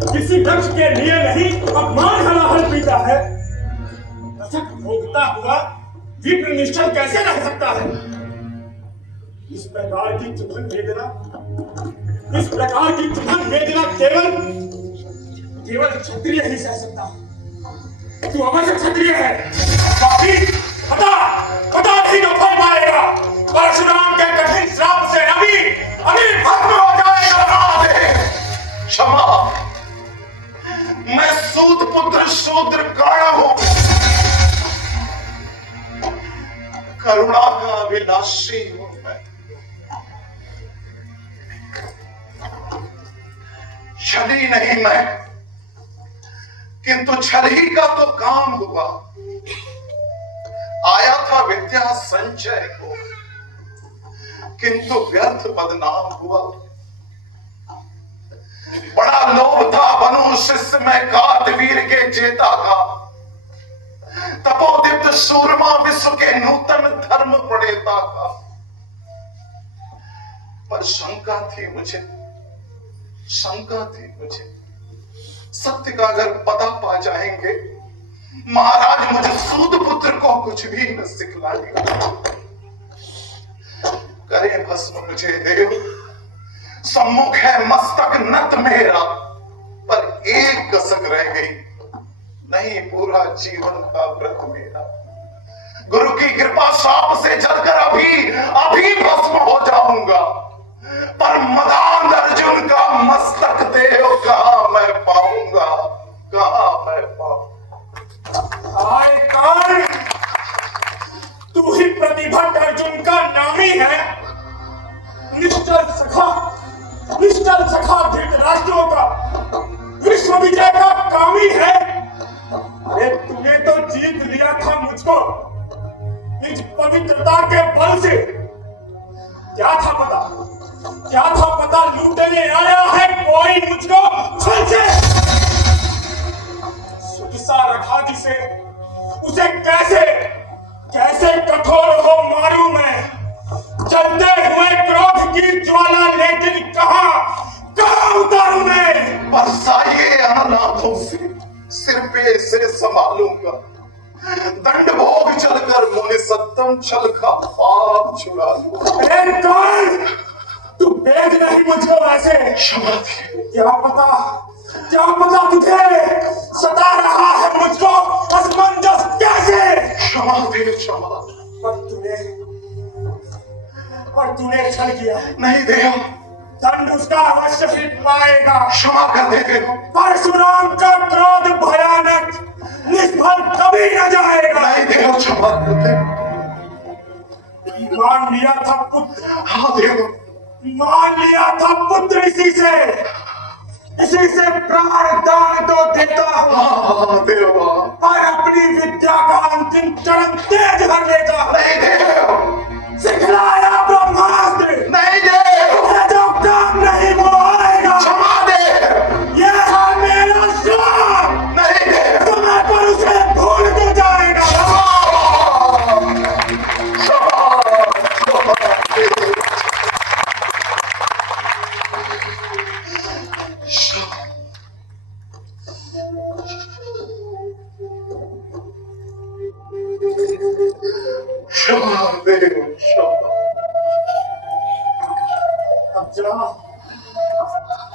किसी लक्ष्य के लिए नहीं अपमान हलाहल पीता है। दशक भोगता हुआ विप्र निश्चल कैसे रह सकता है? इस प्रकार की चुभन वेदना केवल क्षत्रिय ही सह सकता है। तू अवश्य क्षत्रिय है। बाकी पता नहीं तो फल पाएगा। परशुराम के कठिन श्राप से अभी भस्म हो जाएगा। क्षमा, मैं सूत पुत्र शूद्र काणा हूं, करुणा का अभिलाषी हूं मैं। छली नहीं मैं, किंतु छली का तो काम हुआ। आया था विद्या संचय को, किंतु व्यर्थ बदनाम हुआ। बड़ा लोभ था बनु शिष्य में कातवीर के चेता का। तपोदीप्त सूरमा विश्व के नूतन धर्म प्रणेता का। पर शंका थी मुझे सत्य का अगर पता पा जाएंगे, महाराज मुझे सूत पुत्र को कुछ भी न सिखलाएगा। करे भस्म मुझे देव, सम्मुख है मस्तक नत मेरा, पर एक कसक रह गई, नहीं पूरा जीवन का व्रत मेरा। गुरु की कृपा शाप से जलकर अभी भस्म हो जाऊंगा, पर मदान अर्जुन का मस्तक देव कहां मैं पाऊंगा, कहां मैं पाऊंगा। आए कान, तू ही प्रतिभट अर्जुन का नामी है। निश्चल सखा धृतराष्ट्रों का विश्व विजय का कामी है। अरे तूने तो जीत लिया था मुझको निज पवित्रता के बल से। क्या था पता लूटने आया है कोई मुझको छल से। सुखसा रखा जिसे, उसे कैसे कठोर हो मारू मैं। जलते हुए क्रोध की ज्वाला, लेकिन कहां उतारूं मैं। बरसाइए अनाथों से सिर पे से संभालूंगा। दंड भोग चलकर मुनि सत्तम छल का पाप छुड़ा लूंगा। कौन तू भेज नहीं मुझको वैसे। क्या पता तुझे सता रहा है मुझको असमंजस कैसे। क्षमा पर तूने छल किया। नहीं देव, दंड उसका अवश्य ही पाएगा। क्षमा कर दे देव। परशुराम का क्रोध भयानक निष्फल कभी न जाएगा। नहीं देव, क्षमा कर दे। मान लिया था पुत्र। हाँ देव, मान लिया था पुत्र इसी से प्राण दान तो देता। हाँ देव, पर अपनी विद्या का अंतिम चरण तेज कर लेता। नहीं देव, सिखलाया ब्रह्मास्त्र। नहीं देव, जो काम नहीं वो आएगा। क्षमा दे। ये है मेरा श्राप। नहीं देव, समय पर उसे भूल तो जाएगा।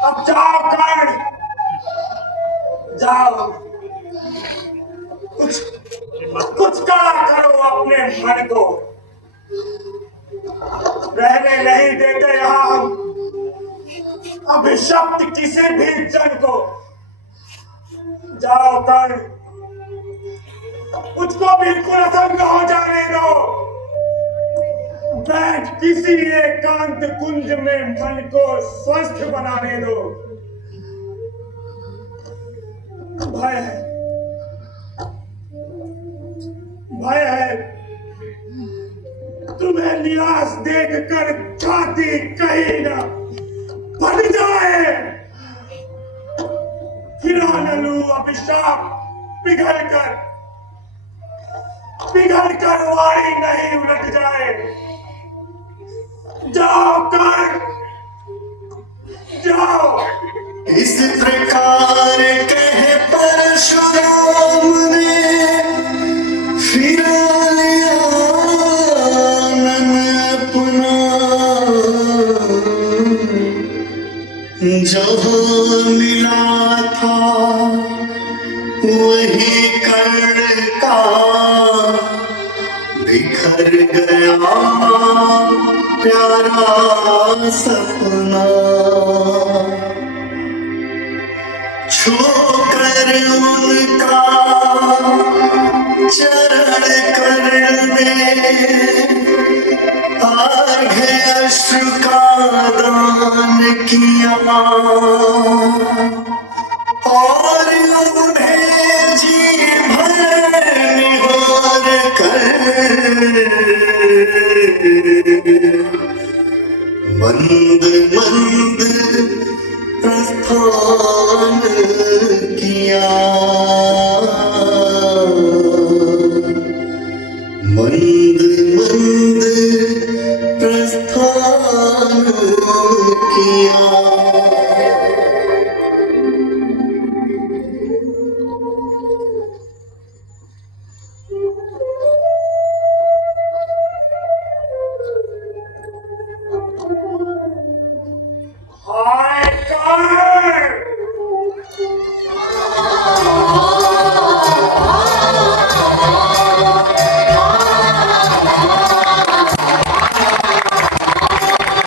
अब जाओ कर्ण, जाओ कुछ कड़ा करो अपने मन को। रहने नहीं देते यहाँ हम अभिशप्त किसी भी जन को। जाओ कर्ण, मुझको बिल्कुल असंग हो जाने दो। बैठ किसी एकांत कुंज में मन को स्वस्थ बनाने दो। भय है तुम्हें निराश देखकर छाती कहीं ना फट जाए। हिरानलू अभिशाप पिघल कर वाणी नहीं उलट जाए। जाओ कर जाओ। इस प्रकार जहां मिला था वही कण का बिखर गया प्यारा सपना। छूकर उनका चरण कर में आगे अश्रु का दान किया और उन्हें जी भर निहार कर मंद मंद प्रस्थान